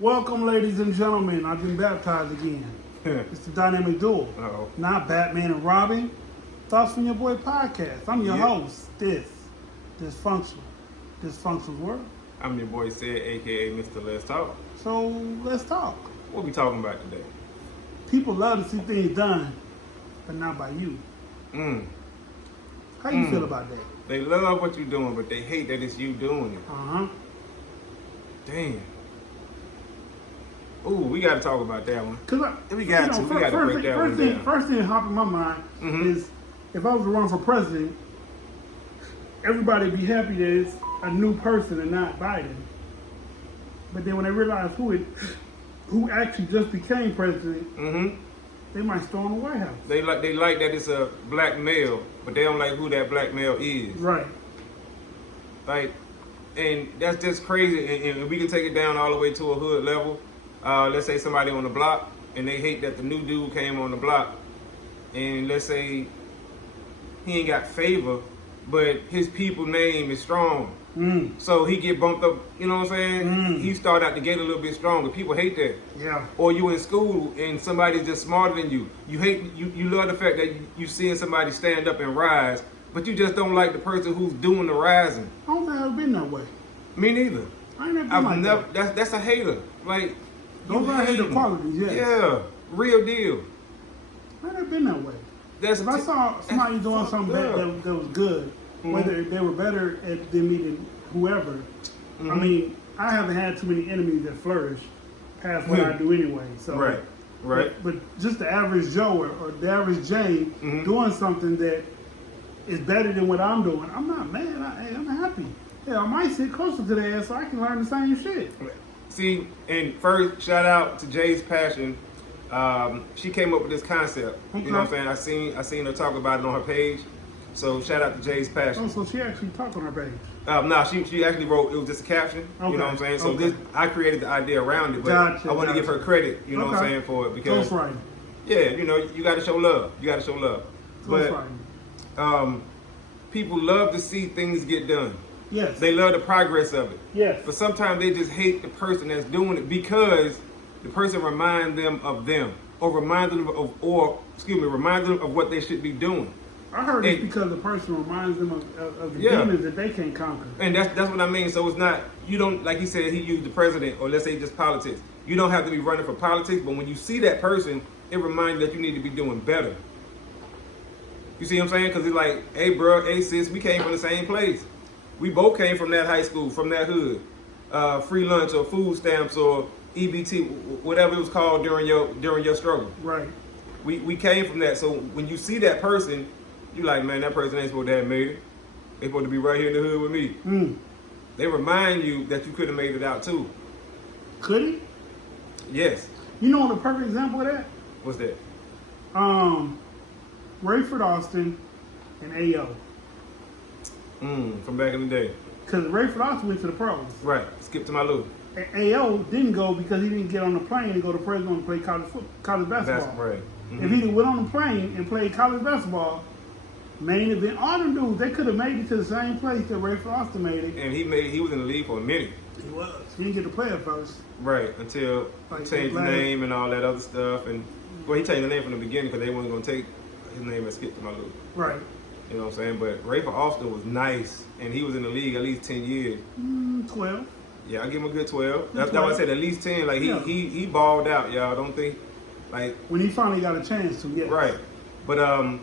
Welcome, ladies and gentlemen. I've been baptized again. It's the Dynamic Duo. Uh-oh. Not Batman and Robin. Thoughts from Your Boy podcast. I'm your host. Dysfunctional world. I'm your boy Sid, aka Mr. Let's Talk. So let's talk. What we talking about today? People love to see things done, but not by you. How you feel about that? They love what you're doing, but they hate that it's you doing it. Damn. Ooh, we got to talk about that one. We got to break that one down. First thing that hopped in my mind is if I was to run for president, everybody would be happy that it's a new person and not Biden. But then when they realize who actually just became president, they might storm the White House. They like that it's a black male, but they don't like who that black male is. Right. Like, and that's just crazy. And we can take it down all the way to a hood level. Let's say somebody on the block, and they hate that the new dude came on the block, and let's say he ain't got favor, but his people name is strong. So he get bumped up, you know what I'm saying? He start out the gate a little bit stronger. People hate that. Yeah. Or you in school and somebody's just smarter than you. You love the fact that you seeing somebody stand up and rise, but you just don't like the person who's doing the rising. I don't think I've been that way. Me neither. I ain't never been like that. That's a hater. Like, those are hater qualities, yes. Yeah, real deal. I ain't never been that way. If I saw somebody doing something that was good, whether they were better than me than whoever, I mean, I haven't had too many enemies that flourish past what I do anyway. So, right. But just the average Joe or the average Jay doing something that is better than what I'm doing, I'm not mad. I'm happy. Yeah, I might sit closer to the ass so I can learn the same shit. See, and first, shout out to Jay's Passion. She came up with this concept. Okay. You know what I'm saying? I seen her talk about it on her page. So shout out to Jay's Passion. Oh, so she actually talked on her page. No, she actually wrote. It was just a caption. Okay. You know what I'm saying? So I created the idea around it, but I want to give her credit. You know what I'm saying, for it because yeah, you know, you got to show love. But people love to see things get done. Yes. They love the progress of it. Yes. But sometimes they just hate the person that's doing it because the person reminds them of them, or reminds them of what they should be doing. I heard it's because the person reminds them of the demons that they can't conquer. And that's what I mean. So it's not, you don't, like he said, he used the president, or let's say just politics. You don't have to be running for politics, but when you see that person, it reminds you that you need to be doing better. You see what I'm saying? Because it's like, hey bro, hey sis, we came from the same place. We both came from that high school, from that hood. Free lunch or food stamps or EBT, whatever it was called during your struggle. Right. We came from that. So when you see that person, you like, man, that person ain't supposed to have made it. They supposed to be right here in the hood with me. They remind you that you could have made it out too. Could he? Yes. You know the perfect example of that? What's that? Rayford Austin and AO. From back in the day. Because Rayford Austin went to the pros. Right. Skip to my Lou. AO didn't go because he didn't get on the plane and go to Fresno and play college basketball. That's right. If he went on the plane and played college basketball, main event, all them dudes, they could have made it to the same place that Rayford Austin made it. And he was in the league for a minute. He was. He didn't get to play at first. Right, until he changed the name and all that other stuff. And well, he changed the name from the beginning because they weren't going to take his name and skip to my Lou. Right. You know what I'm saying? But Rayford Austin was nice, and he was in the league at least 10 years. 12. Yeah, I give him a good 12. That's why I said at least 10. Like he balled out, y'all. Don't think like when he finally got a chance to, yes. Right. But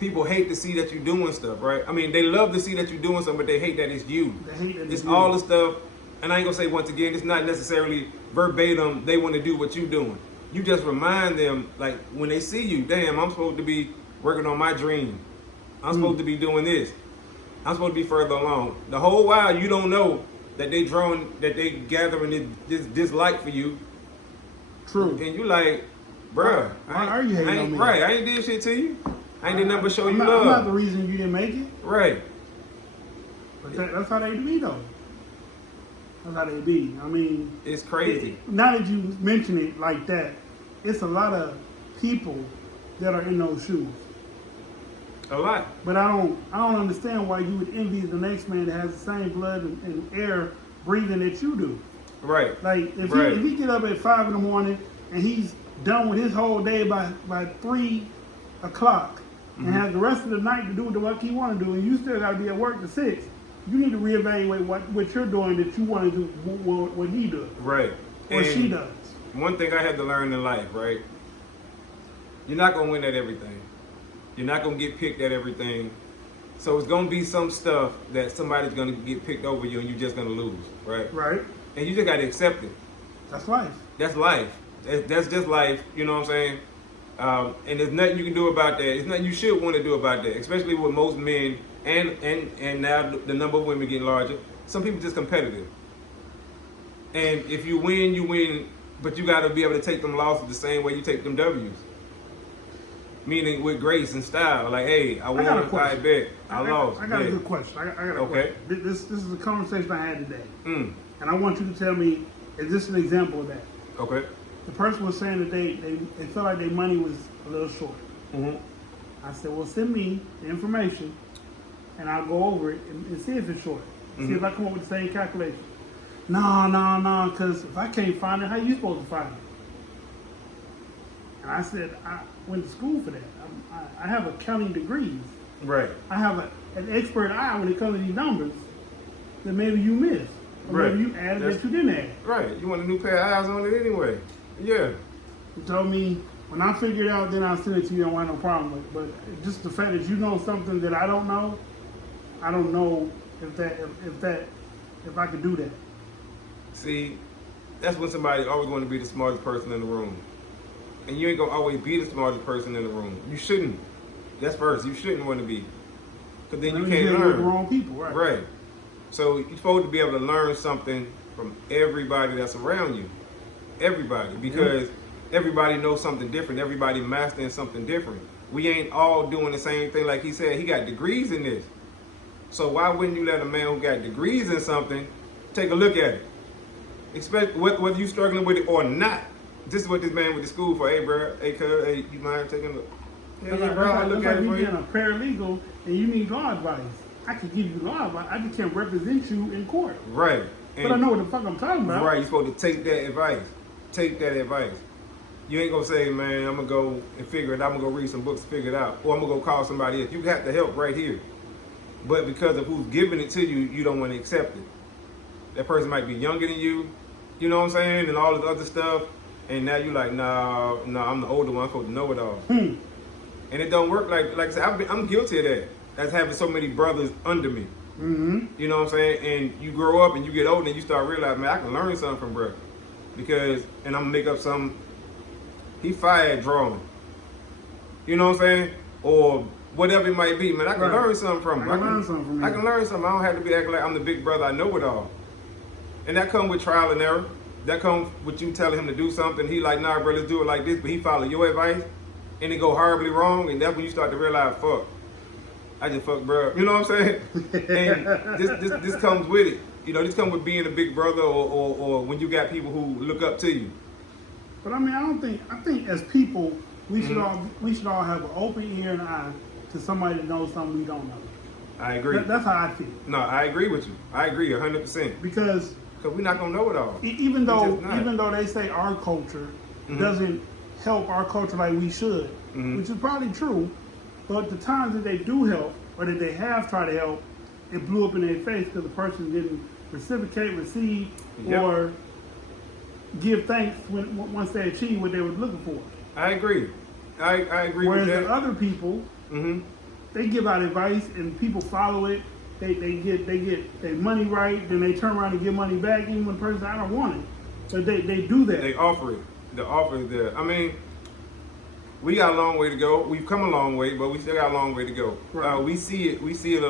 people hate to see that you're doing stuff, right? I mean, they love to see that you're doing something, but they hate that it's you. They hate that it's all the stuff, and I ain't gonna say once again, it's not necessarily verbatim they want to do what you're doing. You just remind them, like when they see you, damn, I'm supposed to be working on my dream. I'm supposed to be doing this. I'm supposed to be further along. The whole while you don't know that they gathering this dislike for you. True. And you like, bruh, why are you hating on me? Right, I ain't did shit to you. I ain't did nothing but show you love. I'm not the reason you didn't make it. Right. But that's how they be though. That's how they be. I mean, it's crazy. Now that you mention it like that, it's a lot of people that are in those shoes. A lot. But I don't understand why you would envy the next man that has the same blood and air breathing that you do. Right. Like if Right. he get up at 5 in the morning and he's done with his whole day by 3 o'clock and has the rest of the night to do what he want to do, and you still got to be at work to 6, you need to reevaluate what you're doing that you want to do what he does Right. or And she does. one thing I had to learn in life, right? You're not gonna win at everything. You're not gonna get picked at everything. So it's gonna be some stuff that somebody's gonna get picked over you, and you're just gonna lose, right? Right? And you just gotta accept it. That's life. That's life. That's just life. You know what I'm saying? And there's nothing you can do about that. There's nothing you should want to do about that, especially with most men and now the number of women getting larger. Some people just competitive. And if you win, but you got to be able to take them losses the same way you take them W's. Meaning with grace and style. Like, hey, I won, I bet, I lost. I got a bet. good question. I got a Okay. question. This is a conversation I had today. Mm. And I want you to tell me, is this an example of that? Okay. The person was saying that they felt like their money was a little short. Mm-hmm. I said, well, send me the information and I'll go over it and see if it's short. See if I come up with the same calculation. No, because if I can't find it, how you supposed to find it? And I said, I went to school for that. I have accounting degrees. Right. I have an expert eye when it comes to these numbers that maybe you missed. Or Right. maybe you added that you didn't add. Right. You want a new pair of eyes on it anyway. Yeah. You told me, when I figure it out, then I'll send it to you. I don't have no problem with it. But just the fact that you know something that I don't know if I could do that. See, that's when somebody always want to be the smartest person in the room. And you ain't gonna always be the smartest person in the room. You shouldn't. That's first. You shouldn't want to be. Because then you can't dealing with the learn. wrong people, right? Right. So you're supposed to be able to learn something from everybody that's around you. Everybody. Because everybody knows something different. Everybody mastering something different. We ain't all doing the same thing. Like he said, he got degrees in this. So why wouldn't you let a man who got degrees in something take a look at it? Expect whether you struggling with it or not. This is what this man went to school for. Hey, bro. Hey, cuz. Hey, you mind taking a look? Yeah, That's bro. I'll like look at it you for being you. a paralegal and you need law advice. I can give you law advice. I just can't represent you in court. Right. But I know what the fuck I'm talking about. Right. You're supposed to take that advice. Take that advice. You ain't gonna say, man, I'm gonna go and figure it out. I'm gonna go read some books to figure it out. Or I'm gonna go call somebody else. You got the help right here. But because of who's giving it to you, you don't want to accept it. That person might be younger than you, you know what I'm saying, and all this other stuff. And now you like, nah, I'm the older one. I'm supposed to know it all. And it don't work like I said. I'm guilty of that. That's having so many brothers under me. Mm-hmm. You know what I'm saying? And you grow up and you get older and you start realizing, man, I can learn something from bro. Because, and I'm gonna make up some. He fired drawing. You know what I'm saying? Or whatever it might be, man, I can Right. learn something from him. I can learn something from I him. can learn something. I don't have to be acting like I'm the big brother. I know it all. And that comes with trial and error. That comes with you telling him to do something. He like, nah, bro, let's do it like this. But he follow your advice, and it go horribly wrong. And that's when you start to realize, fuck, I just fucked bro. You know what I'm saying? And this comes with it. You know, this comes with being a big brother, or when you got people who look up to you. But I mean, I think as people, we should all have an open ear and eye to somebody that knows something we don't know. I agree. That's how I feel. No, I agree with you. I agree 100%. Because Because we're not gonna know it all. even just not. though they say our culture doesn't help our culture like we should, which is probably true, but the times that they do help or that they have tried to help, it blew up in their face because the person didn't reciprocate, receive, Yep. or give thanks once they achieve what they were looking for. I agree. I agree Whereas with the that. other people, they give out advice and people follow it. They get their money right, then they turn around and give money back even when the person I don't want it. So they do that. They offer it. The offer is there. I mean, we got a long way to go. We've come a long way, but we still got a long way to go. Right. We see it. We see it